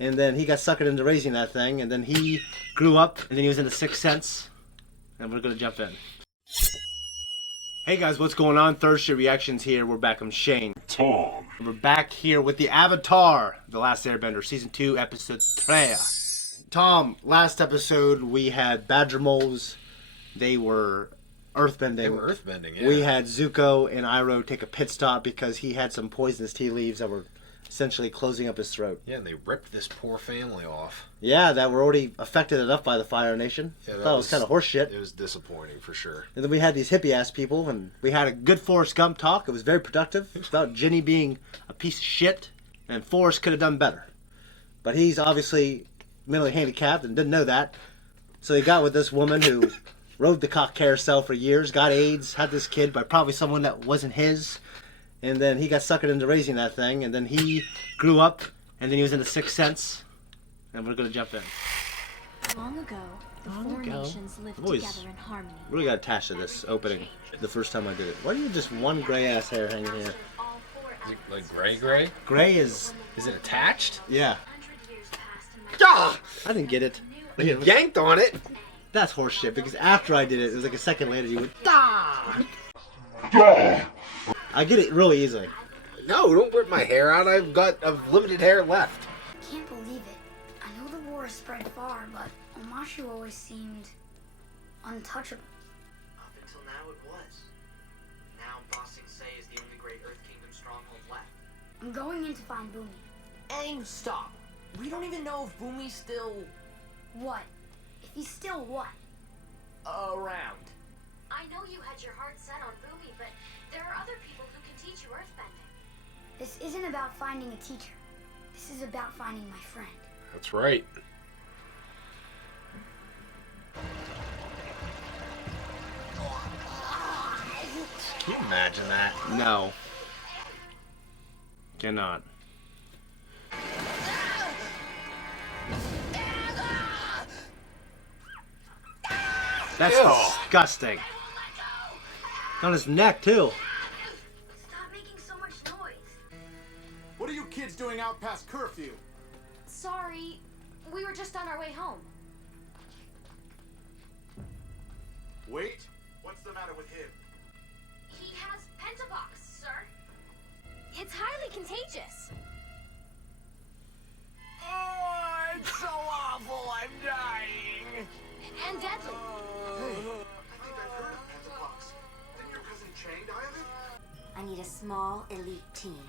And then he got suckered into raising that thing, and then he grew up, and then he was into Sixth Sense. And we're gonna jump in. Hey guys, what's going on? Third Shift Reactions here. We're back. I'm Shane. Tom. We're back here with the Avatar, The Last Airbender, Season 2, Episode 3. Tom, last episode we had Badger Moles. They were earthbending. Yeah. We had Zuko and Iroh take a pit stop because he had some poisonous tea leaves that were essentially closing up his throat. Yeah, and they ripped this poor family off. Yeah, that were already affected enough by the Fire Nation. Yeah, I thought it was kind of horseshit. It was disappointing for sure. And then we had these hippie-ass people, and we had a good Forrest Gump talk. It was very productive. It's about Ginny being a piece of shit, and Forrest could have done better. But he's obviously mentally handicapped and didn't know that. So he got with this woman who rode the cock carousel for years, got AIDS, had this kid by probably someone that wasn't his. And then he got suckered into raising that thing, and then he grew up, and then he was into Sixth Sense. And we're gonna jump in. Long ago, the four nations lived together in harmony. Really got attached to this opening the first time I did it. Why do you have just one gray ass hair hanging here? Is it like gray? Gray is... Is it attached? Yeah. Ah! I didn't get it. You yanked on it. That's horseshit, because after I did it, it was like a second later, you went, "Ah!" I get it really easily. No, don't rip my hair out. I've got limited hair left. I can't believe it. I know the war has spread far, but Omashu always seemed untouchable. Up until now it was. Now Bossing Say is the only great Earth Kingdom stronghold left. I'm going in to find Boomy. And stop. We don't even know if Boomy's still What? If he's still what? around. I know you had your heart set on Boomy, but there are other people who can teach you earthbending. This isn't about finding a teacher. This is about finding my friend. That's right. Can you imagine that? No. Cannot. That's Ew. disgusting. On his neck, too. Stop making so much noise. What are you kids doing out past curfew? Sorry, we were just on our way home. Wait, what's the matter with him? He has pentapox, sir. It's highly contagious. Oh, it's so awful. I'm dying. And deadly. I think I've heard of Pentapox. Didn't your cousin Chang die of it? I need a small elite team.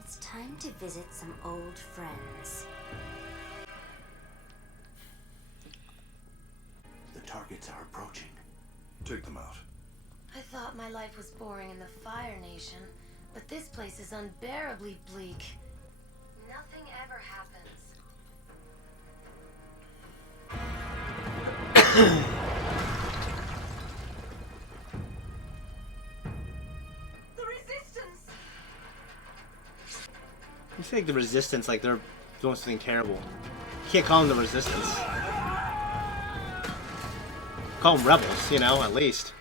It's time to visit some old friends. The targets are approaching. Take them out. I thought my life was boring in the Fire Nation, but this place is unbearably bleak. Nothing ever happens. The resistance! You think the Resistance, like they're doing something terrible. You can't call them the Resistance. Call them rebels, you know, at least.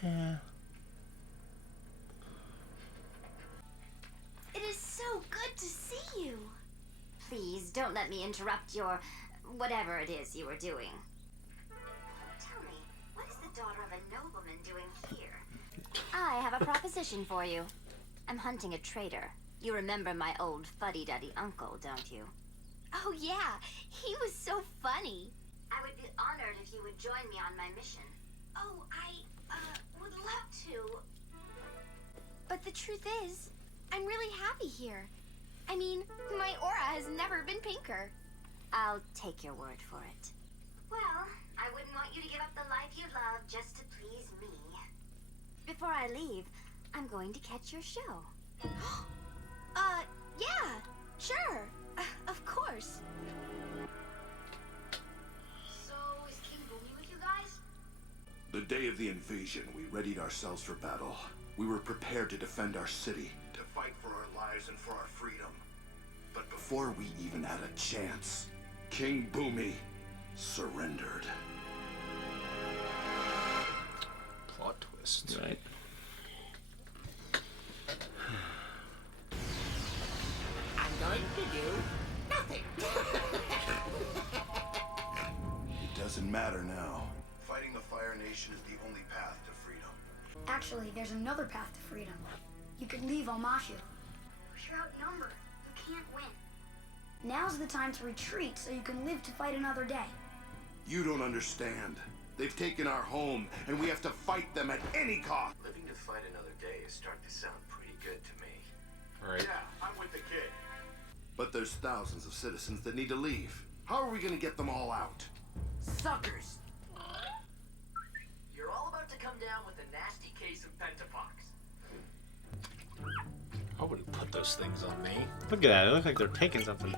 Yeah. It is so good to see you. Please don't let me interrupt your whatever it is you were doing. Tell me, what is the daughter of a nobleman doing here? I have a proposition for you. I'm hunting a traitor. You remember my old fuddy-duddy uncle, don't you? Oh yeah, he was so funny. I would be honored if you would join me on my mission. Oh, I would love to. But the truth is, I'm really happy here. I mean, my aura has never been pinker. I'll take your word for it. Well, I wouldn't want you to give up the life you love just to please me. Before I leave, I'm going to catch your show. Yeah, sure. Of course. So, is King Boomy with you guys? The day of the invasion, we readied ourselves for battle. We were prepared to defend our city, to fight for our lives and for our freedom. But before before we even had a chance, King Boomy surrendered. Plot twist. Right. I'm going to do nothing. It doesn't matter now. Fighting the Fire Nation is the only path to freedom. Actually, there's another path to freedom. You could leave Omashu. But you're outnumbered. You can't win. Now's the time to retreat so you can live to fight another day. You don't understand. They've taken our home, and we have to fight them at any cost. Living to fight another day is starting to sound pretty good to me. Right. Yeah, I'm with the kid. But there's thousands of citizens that need to leave. How are we going to get them all out? Suckers! You're all about to come down with a nasty case of pentapox. I wouldn't put those things on me. Look at that. It looks like they're taking something.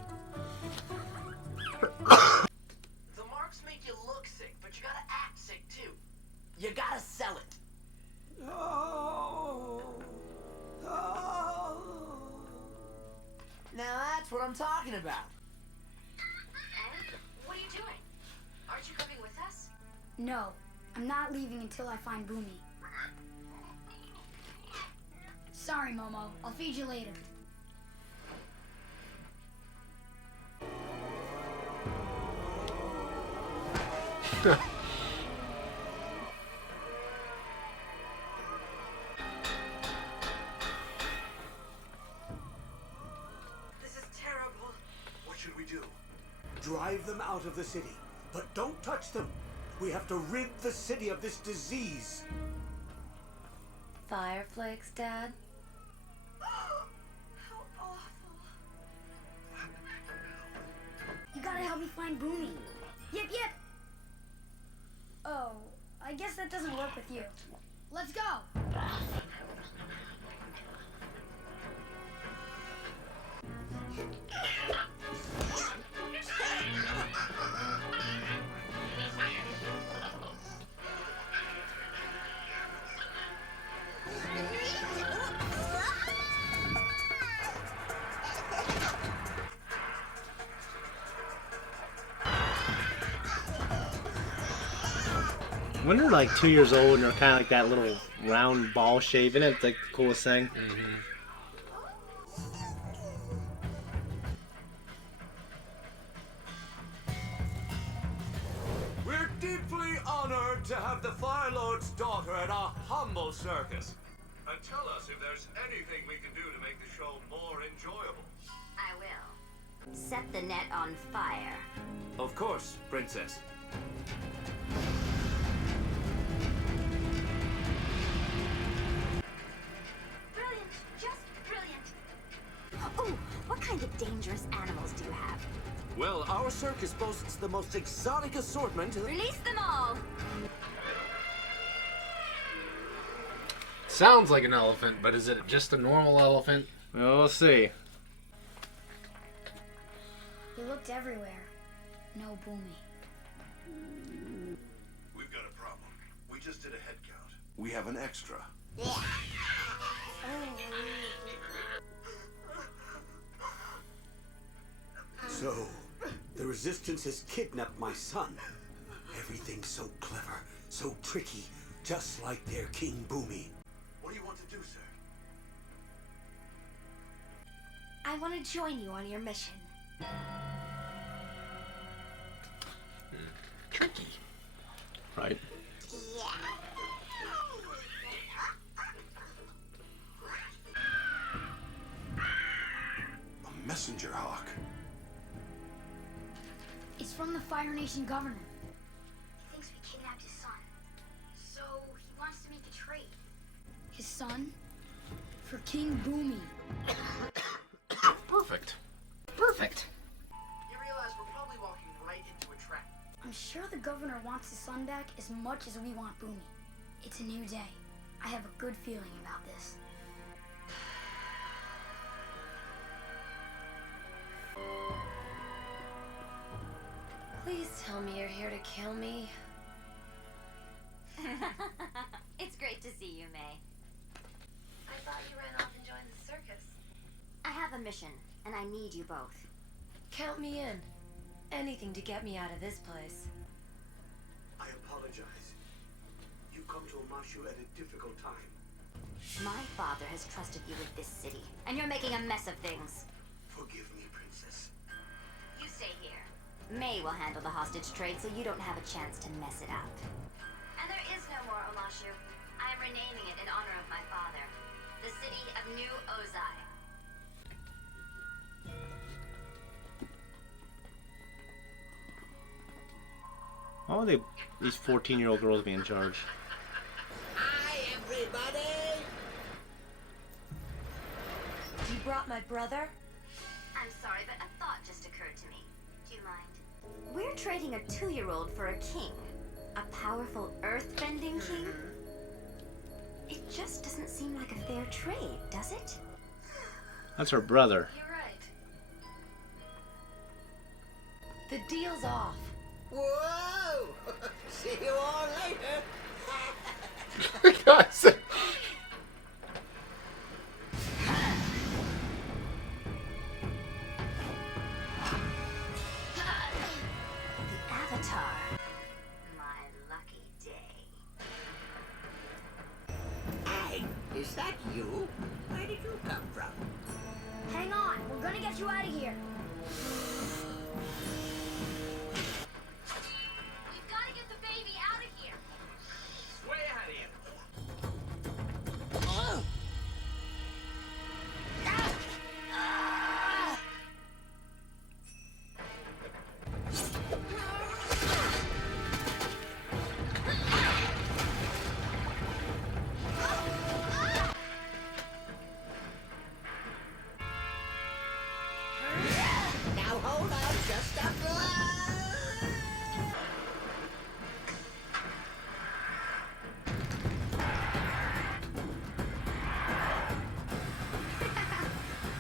The marks make you look sick, but you gotta act sick too. You gotta sell it. Now that's what I'm talking about. And what are you doing? Aren't you coming with us? No, I'm not leaving until I find Boomy. Sorry, Momo. I'll feed you later. This is terrible. What should we do? Drive them out of the city. But don't touch them. We have to rid the city of this disease. Fire flakes, Dad? How awful. You gotta help me find Boomy. Yip, yip! Oh, I guess that doesn't work with you. Let's go! When they're like 2 years old and they're kind of like that little round ball shape, isn't it like the coolest thing? We're deeply honored to have the Fire Lord's daughter at our humble circus. And tell us if there's anything we can do to make the show more enjoyable. I will. Set the net on fire. Of course, Princess. Brilliant. Just brilliant. Oh, what kind of dangerous animals do you have? Well, our circus boasts the most exotic assortment. Release them all. Sounds like an elephant, but is it just a normal elephant? Well, we'll see. We looked everywhere. No Boomy. We've got a problem. We just did a head count. We have an extra. So, the Resistance has kidnapped my son. Everything's so clever, so tricky, just like their King Boomy. What do you want to do, sir? I want to join you on your mission. Tricky. Right. A messenger hawk. It's from the Fire Nation governor. He thinks we kidnapped his son. So he wants to make a trade. His son? For King Boomy. Perfect. Perfect. You realize we're probably walking right into a trap. I'm sure the governor wants his son back as much as we want Boomy. It's a new day. I have a good feeling about this. Please tell me you're here to kill me. It's great to see you, May. I thought you ran off and joined the circus. I have a mission, and I need you both. Count me in. Anything to get me out of this place. I apologize. You come to Omashu at a difficult time. My father has trusted you with this city, and you're making a mess of things. Forgive me, Princess. You stay here. May will handle the hostage trade so you don't have a chance to mess it up. And there is no more Omashu. I am renaming it in honor of my father. The city of New Ozai. Why would they, these 14-year-old girls be in charge? Hi, everybody! You brought my brother? I'm sorry, but a thought just occurred to me. Do you mind? We're trading a 2-year-old for a king. A powerful earth-bending king? It just doesn't seem like a fair trade, does it? That's her brother. You're right. The deal's off. Whoa! See you all later. Guys, The Avatar. My lucky day. Hey, is that you? Where did you come from? Hang on, we're gonna get you out of here. We've got to get the baby out of here. Way ahead of you. Oh! Now hold on just a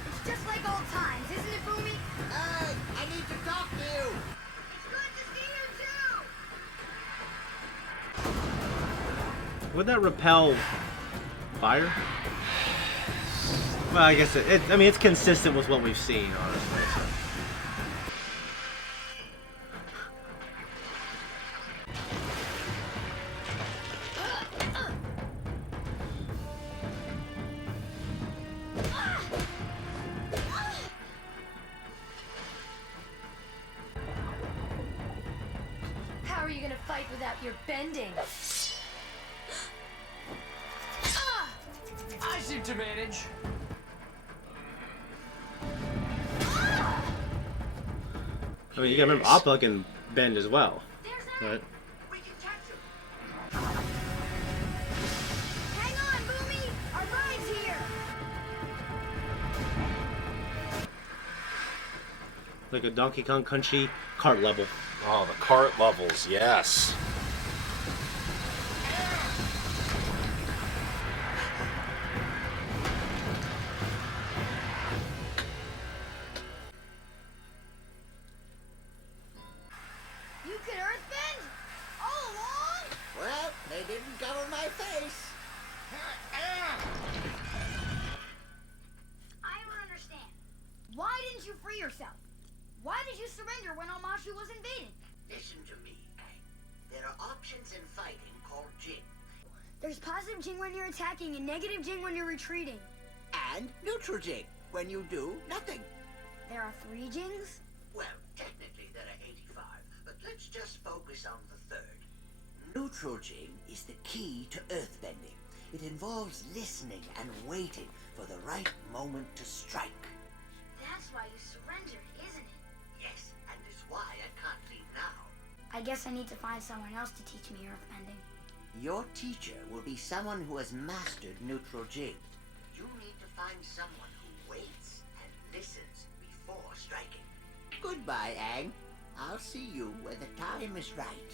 It's just like old times, isn't it, Boomy? Hey, I need to talk to you. It's good to see you too! Would that repel fire? Well, I guess I mean, it's consistent with what we've seen, honestly. So. How are you gonna fight without your bending? I seem to manage. I mean, you gotta remember, Appa can bend as well, right? We can catch him. Hang on, Boomy! Our ride's here! Like a Donkey Kong Country cart level. oh, the cart levels, yes. You could earthbend? All along? Well, they didn't cover my face. I don't understand. Why didn't you free yourself? Why did you surrender when Omashu was invading? Listen to me, Aang. There are options in fighting called Jing. There's positive Jing when you're attacking and negative Jing when you're retreating. And neutral Jing. When you do nothing. There are 3 Jings? Well, technically there are 85, but let's just focus on the third. Neutral Jing is the key to earthbending. It involves listening and waiting for the right moment to strike. That's why you surrendered, isn't it? Yes, and it's why I can't leave now. I guess I need to find someone else to teach me earthbending. Your teacher will be someone who has mastered neutral Jing. You need to find someone who waits and listens before striking. Goodbye, Aang. I'll see you when the time is right.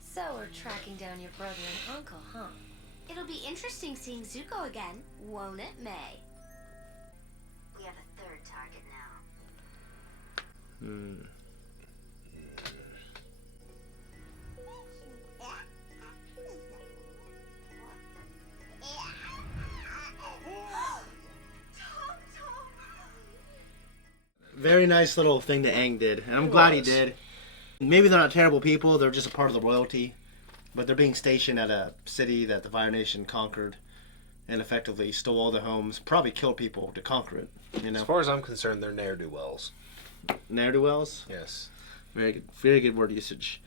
So we're tracking down your brother and uncle, huh? It'll be interesting seeing Zuko again, won't it, May? We have a third target now. Very nice little thing that Aang did, and I'm glad he did. Maybe they're not terrible people, they're just a part of the royalty, but they're being stationed at a city that the Fire Nation conquered and effectively stole all the homes, probably killed people to conquer it. You know? As far as I'm concerned, they're ne'er-do-wells. Ne'er-do-wells? Yes. Very good word usage.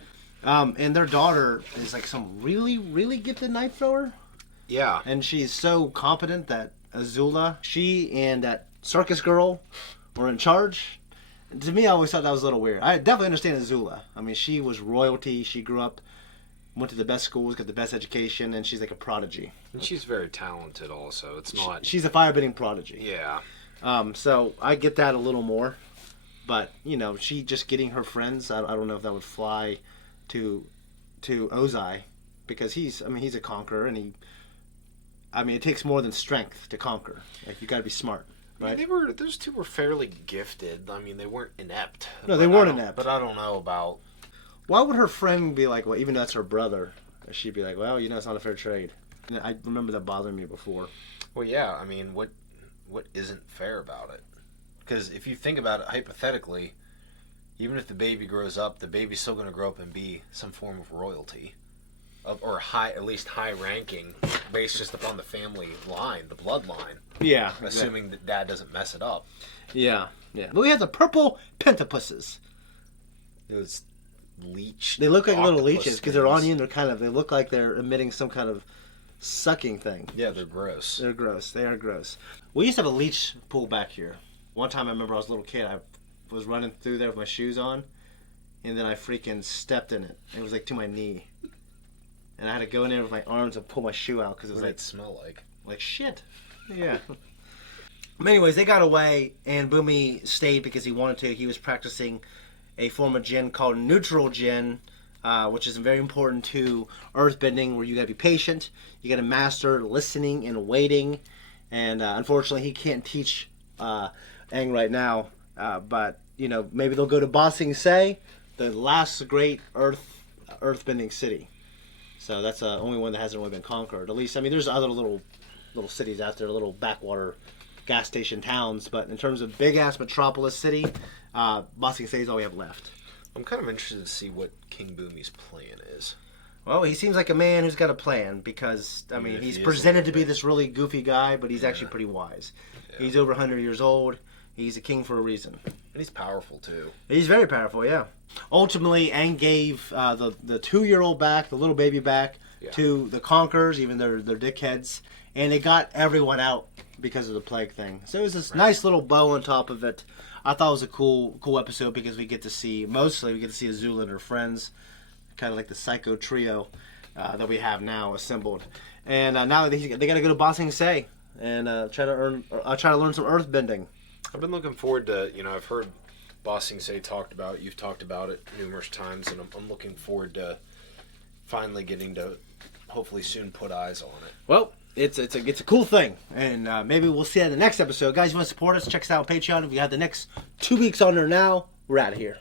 And their daughter is like some really, really gifted knife thrower. Yeah. And she's so competent that Azula, she and that circus girl were in charge. And to me, I always thought that was a little weird. I definitely understand Azula. I mean, she was royalty. She grew up, went to the best schools, got the best education, and she's like a prodigy. And she's very talented also. It's not... She's a firebending prodigy. Yeah. So I get that a little more. But, you know, she just getting her friends, I don't know if that would fly to Ozai. Because he's a conqueror, and it takes more than strength to conquer. Like, you gotta be smart, right? I mean, those two were fairly gifted. I mean, they weren't inept. No, they weren't inept. But I don't know about... Why would her friend be like, well, even though that's her brother, she'd be like, well, you know, it's not a fair trade. I remember that bothering me before. Well, yeah, I mean, what isn't fair about it? Because if you think about it hypothetically, even if the baby grows up, the baby's still going to grow up and be some form of royalty. Or at least high ranking, based just upon the family line, the bloodline. Yeah. Assuming that dad doesn't mess it up. Yeah. But we have the purple pentapusses. Those leech. They look like little leeches because they're on things. you and they look like they're emitting some kind of sucking thing. Yeah, they're gross. They're gross. They are gross. We used to have a leech pool back here. One time I remember I was a little kid. I was running through there with my shoes on, and then I freaking stepped in it. It was like to my knee. And I had to go in there with my arms and pull my shoe out because it was What like... did it smell like? Like shit. Yeah. But anyways, they got away, and Bumi stayed because he wanted to. He was practicing a form of Jinn called neutral Jinn, which is very important to earthbending, where you got to be patient. You got to master listening and waiting. And unfortunately, he can't teach Aang right now. But, you know, maybe they'll go to Ba Sing Se, the last great earthbending city. So that's the only one that hasn't really been conquered. At least, I mean, there's other little cities out there, little backwater gas station towns. But in terms of big-ass metropolis city, Ba Sing Se is all we have left. I'm kind of interested to see what King Bumi's plan is. Well, he seems like a man who's got a plan because, I mean, he's presented to be this really goofy guy, but he's actually pretty wise. Yeah. He's over 100 years old. He's a king for a reason. And he's powerful, too. He's very powerful, yeah. Ultimately, Aang gave the 2-year-old back, the little baby back, to the conquerors, even their dickheads, and they got everyone out because of the plague thing. So it was this nice little bow on top of it. I thought it was a cool episode because we get to see Azula and her friends, kind of like the psycho trio that we have now assembled. And now they got to go to Ba Sing Se and try to learn some earthbending. I've been looking forward to, I've heard Ba Sing Se talked about it. You've talked about it numerous times, and I'm looking forward to finally getting to hopefully soon put eyes on it. Well, it's a cool thing, and maybe we'll see that in the next episode. Guys, you want to support us? Check us out on Patreon. If we have the next 2 weeks on there now, we're out of here.